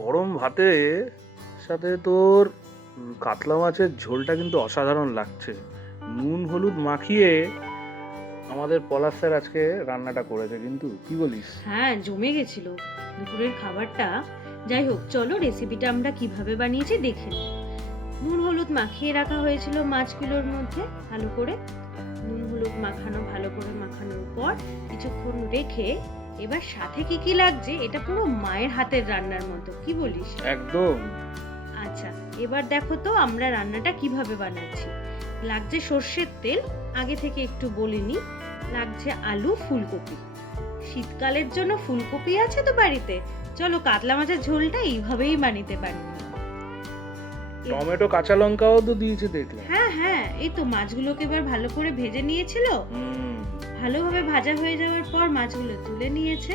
গরম ভাতে সাথে তোর কাতলা মাছের ঝোলটা কিন্তু অসাধারণ লাগছে। নুন, হলুদ মাখিয়ে আমাদের পলাশ স্যার আজকে রান্নাটা করেছে, কিন্তু কি বলিস? হ্যাঁ জমে গেছিল। দুপুরের খাবারটা, যাই হোক, চলো রেসিপিটা আমরা কীভাবে বানিয়েছি দেখে নুন, হলুদ মাখিয়ে রাখা হয়েছিল মাছগুলোর মধ্যে ভালো করে। নুন, হলুদ মাখানো, ভালো করে মাখানোর পর কিছুক্ষণ রেখে এবার সাথে কি কি লাগছে? এটা পুরো মায়ের হাতের রান্নার মতো। কি বলিস? একদম। আচ্ছা এবার দেখো তো আমরা রান্নাটা কীভাবে বানাচ্ছি। লাগছে সর্ষের তেল আগে থেকে একটু বলিনি লাগছে আলু ফুলকপি। শীতকালের জন্য ফুলকপি আছে তো বাড়িতে। চলো কাতলা মাছের ঝোলটা এইভাবেই বানিতে পারি। টমেটো কাঁচা লঙ্কাও তো দিয়েছে দেখলাম। হ্যাঁ হ্যাঁ এই তো মাছগুলোকে এবার ভালো করে ভেজে নিয়েছিল। ভালোভাবে ভাজা হয়ে যাওয়ার পর মাছগুলো তুলে নিয়েছে।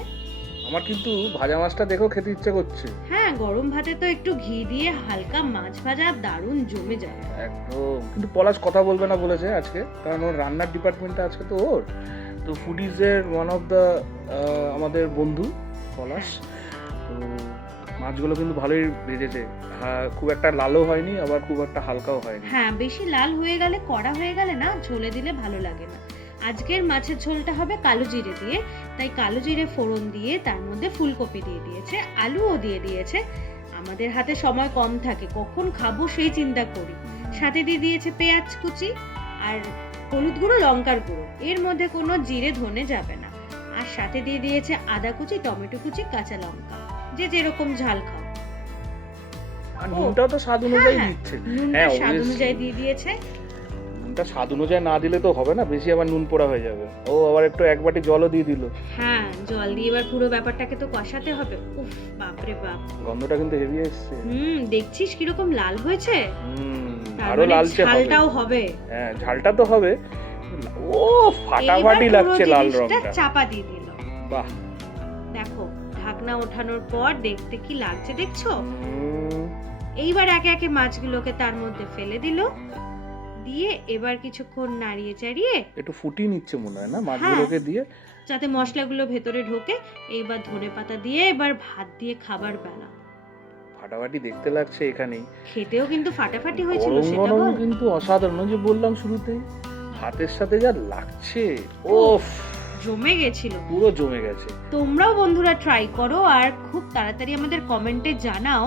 আমার কিন্তু ভাজা মাছটা দেখো খেতে ইচ্ছে করছে। হ্যাঁ গরম ভাতে তো একটু ঘি দিয়ে হালকা মাছ ভাজা দারুণ জমে যায়। একদম। কিন্তু পলাশ কথা বলবে না বলেছে আজকে কারণ ওর রান্নার ডিপার্টমেন্টটা আজকে তো ওর। তো ফুডিজের ওয়ান অফ দ্য আমাদের বন্ধু পলাশ। তো মাছগুলো কিন্তু ভালোই ভেজেছে। হ্যাঁ, খুব একটা লালও হয়নি আবার খুব একটা হালকাও হয়নি। হ্যাঁ বেশি লাল হয়ে গেলে কড়া হয়ে গেলে না ঝোলে দিলে ভালো লাগে না। আজকের মাছের ঝোলটা হবে কালো জিরে দিয়ে। তাই কালো জিরে ফোড়ন দিয়ে তার মধ্যে ফুলকপি দিয়ে দিয়েছে আলুও দিয়ে দিয়েছে। আমাদের হাতে সময় কম থাকে কখন খাব সেই চিন্তা করি। সাথে দিয়ে দিয়েছে পেঁয়াজ কুচি আর হলুদ গুঁড়ো লঙ্কার গুঁড়ো। এর মধ্যে কোনো জিরে ধনে যাবে না। আর সাথে দিয়ে দিয়েছে আদা কুচি টমেটো কুচি কাঁচা লঙ্কা। যে যেরকম ঝাল খাও। আর নুনটাও তো স্বাদ অনুযায়ী হ্যাঁ, দিচ্ছে হ্যাঁ, স্বাদ অনুযায়ী দিয়ে দিয়েছে। নুনটা স্বাদ অনুযায়ী না দিলে তো হবে না বেশি আবার নুন পোড়া হয়ে যাবে। ও আবার একটু এক বাটি জলও দিয়ে দিল। হ্যাঁ জল দিয়ে এবার পুরো ব্যাপারটাকে তো কষাতে হবে। উফ বাপরে বাপ। গন্ধটা কিন্তু হেভি এসছে। হুম দেখছিস কীরকম লাল হয়েছে? হুম আরও মানে লালচে হবে। ঝালটাও হবে। হ্যাঁ ঝালটা তো হবে। ও ফাটাফাটি লাগছে লাল রংটা। চাপা দিয়ে দিল। বাহ। দেখো ঢাকনা ওঠানোর পর দেখতে কি লাগছে দেখছ? এইবার একে একে মাছগুলোকে তার মধ্যে ফেলে দিল। দিয়ে এবার কিছুক্ষণ নাড়িয়ে চাড়িয়ে একটু ফুটিয়ে নিচ্ছে মনে হয় না? হ্যাঁ। মাছগুলোকে দিয়ে? যাতে মশলাগুলো ভেতরে ঢোকে। এইবার ধনে পাতা দিয়ে এবার ভাত দিয়ে খাবার বেলা। ফাটাফাটি দেখতে লাগছে এখানেই। খেতেও কিন্তু ফাটাফাটি হয়েছিল সেটা বল। কিন্তু অসাধারণ। যে বললাম শুরুতেই ভাতের সাথে যা লাগছে ওফ জমে গেছিল। পুরো জমে গেছে। তোমরাও বন্ধুরা ট্রাই করো আর খুব তাড়াতাড়ি আমাদের কমেন্টে জানাও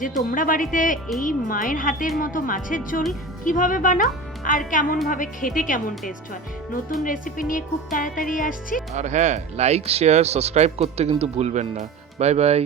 যে তোমরা বাড়িতে এই মায়ের হাতের মতো মাছের ঝোল কীভাবে বানাও আর কেমনভাবে খেতে কেমন টেস্ট হয়? নতুন রেসিপি নিয়ে খুব তাড়াতাড়ি আসছি। আর হ্যাঁ লাইক শেয়ার সাবস্ক্রাইব করতে কিন্তু ভুলবেন না। Bye bye